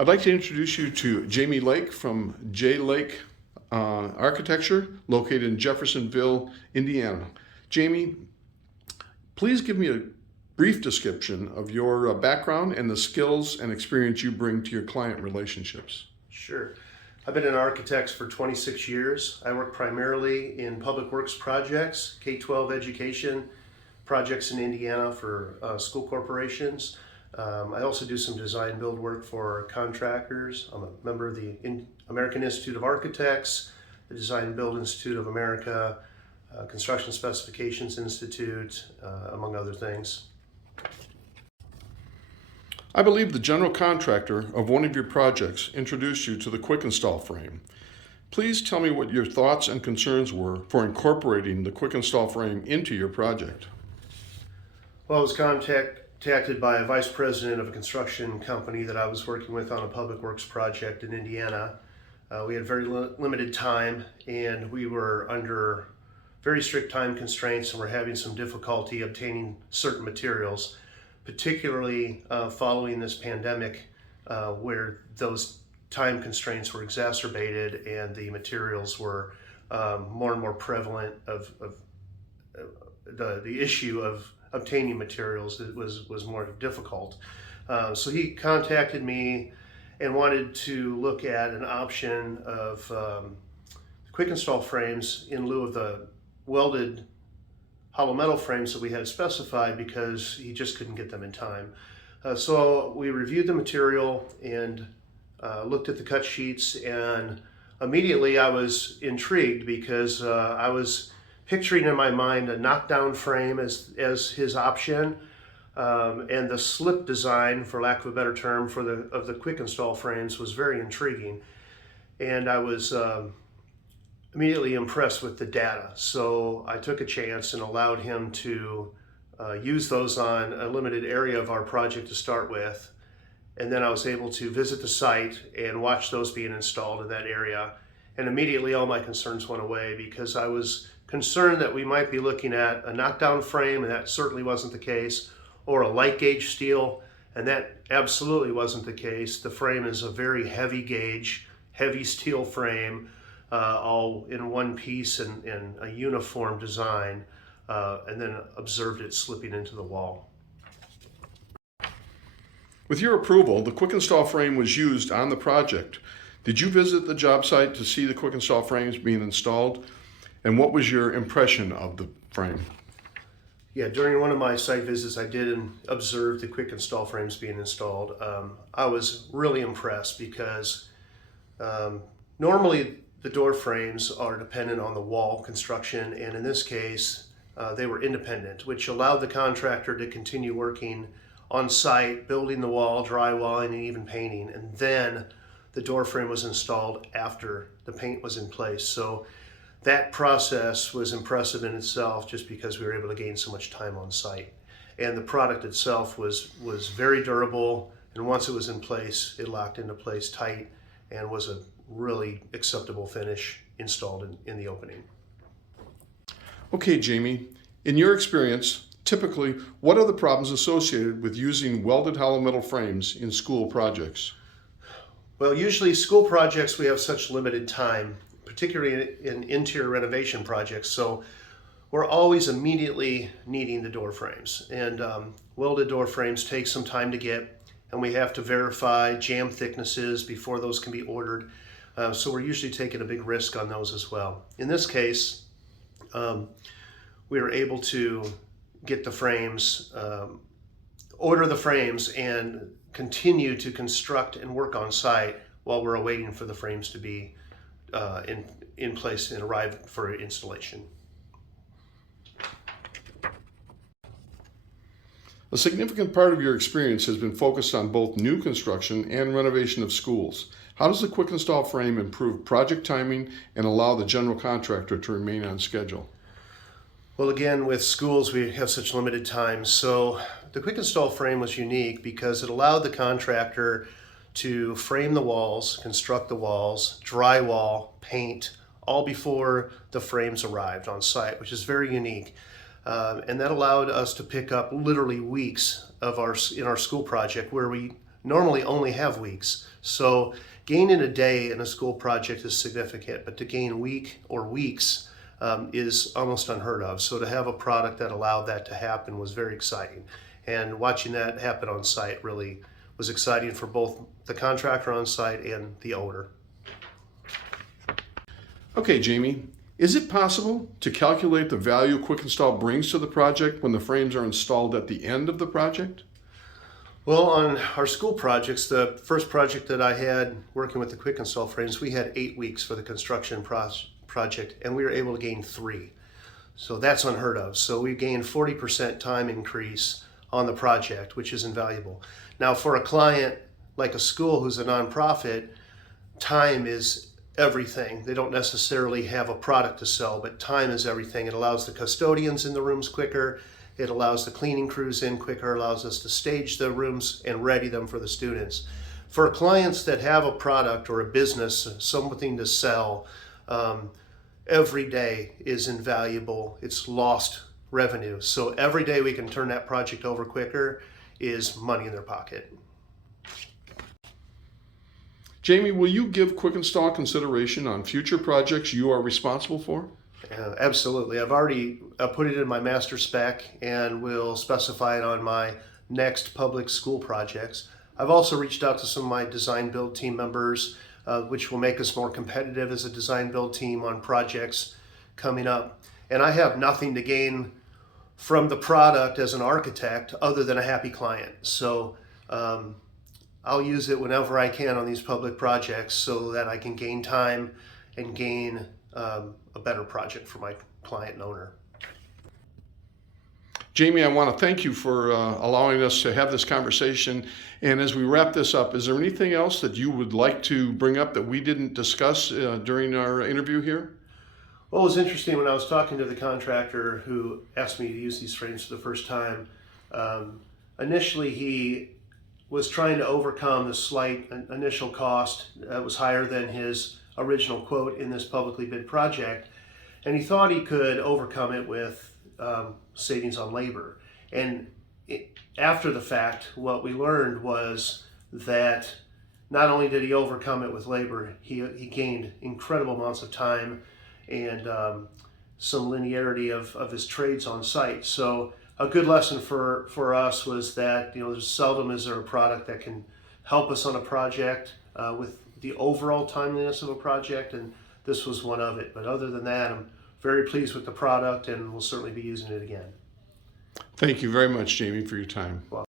I'd like to introduce you to J.Lake from J.Lake Architecture, located in Jeffersonville, Indiana. Jamie, please give me a brief description of your background and the skills and experience you bring to your client relationships. Sure. I've been an architect for 26 years. I work primarily in public works projects, K-12 education projects in Indiana for school corporations. I also do some design build work for contractors. I'm a member of the American Institute of Architects, the Design Build Institute of America, Construction Specifications Institute, among other things. I believe the general contractor of one of your projects introduced you to the Qwikinstall Frame. Please tell me what your thoughts and concerns were for incorporating the Qwikinstall Frame into your project. Well, I was contacted by a vice president of a construction company that I was working with on a public works project in Indiana. We had very limited time, and we were under very strict time constraints, and we're having some difficulty obtaining certain materials, particularly following this pandemic, where those time constraints were exacerbated and the materials were more and more prevalent of the issue of obtaining materials. It was more difficult. So he contacted me and wanted to look at an option of Qwikinstall frames in lieu of the welded hollow metal frames that we had specified, because he just couldn't get them in time. So we reviewed the material and looked at the cut sheets, and immediately I was intrigued because I was picturing in my mind a knockdown frame as his option, and the slip design, for lack of a better term, of the Qwikinstall frames was very intriguing, and I was immediately impressed with the data. So I took a chance and allowed him to use those on a limited area of our project to start with, and then I was able to visit the site and watch those being installed in that area, and immediately all my concerns went away, because I was concerned that we might be looking at a knockdown frame, and that certainly wasn't the case, or a light gauge steel, and that absolutely wasn't the case. The frame is a very heavy gauge, heavy steel frame, all in one piece and in a uniform design, and then observed it slipping into the wall. With your approval, the Qwikinstall Frame was used on the project. Did you visit the job site to see the Qwikinstall frames being installed? And what was your impression of the frame? Yeah, during one of my site visits, I did observe the Qwikinstall frames being installed. I was really impressed, because normally the door frames are dependent on the wall construction, and in this case, they were independent, which allowed the contractor to continue working on site, building the wall, drywalling, and even painting, and then the door frame was installed after the paint was in place. So that process was impressive in itself, just because we were able to gain so much time on site. And the product itself was very durable, and once it was in place, it locked into place tight and was a really acceptable finish installed in the opening. Okay, Jamie, in your experience, typically, what are the problems associated with using welded hollow metal frames in school projects? Well, usually school projects, we have such limited time, particularly in interior renovation projects, so we're always immediately needing the door frames. And welded door frames take some time to get, and we have to verify jam thicknesses before those can be ordered. So we're usually taking a big risk on those as well. In this case, we were able to get the frames, order the frames, and continue to construct and work on site while we're awaiting for the frames to be in place and arrive for installation. A significant part of your experience has been focused on both new construction and renovation of schools. How does the Qwikinstall Frame improve project timing and allow the general contractor to remain on schedule? Well, again, with schools, we have such limited time. So the Qwikinstall Frame was unique because it allowed the contractor to frame the walls, construct the walls, drywall, paint, all before the frames arrived on site, which is very unique. And that allowed us to pick up literally weeks in our school project, where we normally only have weeks. So gaining a day in a school project is significant, but to gain a week or weeks is almost unheard of. So to have a product that allowed that to happen was very exciting. And watching that happen on site really was exciting for both the contractor on site and the owner. Okay, Jamie, is it possible to calculate the value Qwikinstall brings to the project when the frames are installed at the end of the project? Well, on our school projects, the first project that I had working with the Qwikinstall frames, we had 8 weeks for the construction project, and we were able to gain 3. So that's unheard of. So we gained 40% time increase on the project, which is invaluable. Now, for a client like a school who's a nonprofit, time is everything. They don't necessarily have a product to sell, but time is everything. It allows the custodians in the rooms quicker. It allows the cleaning crews in quicker, allows us to stage the rooms and ready them for the students. For clients that have a product or a business, something to sell, every day is invaluable. It's lost revenue. So every day we can turn that project over quicker is money in their pocket. Jamie, will you give Qwikinstall consideration on future projects you are responsible for? Absolutely. I've already put it in my master spec and will specify it on my next public school projects. I've also reached out to some of my design build team members, which will make us more competitive as a design build team on projects coming up. And I have nothing to gain from the product as an architect other than a happy client. So I'll use it whenever I can on these public projects so that I can gain time and gain a better project for my client and owner. Jamie, I want to thank you for allowing us to have this conversation. And as we wrap this up, is there anything else that you would like to bring up that we didn't discuss during our interview here? Well, it was interesting when I was talking to the contractor who asked me to use these frames for the first time. Initially, he was trying to overcome the slight initial cost that was higher than his original quote in this publicly bid project, and he thought he could overcome it with savings on labor. And after the fact, what we learned was that not only did he overcome it with labor, he gained incredible amounts of time and some linearity of his trades on site. So a good lesson for us was that, you know, there's seldom is there a product that can help us on a project with the overall timeliness of a project, and this was one of it. But other than that, I'm very pleased with the product and we'll certainly be using it again. Thank you very much, Jamie, for your time. Well,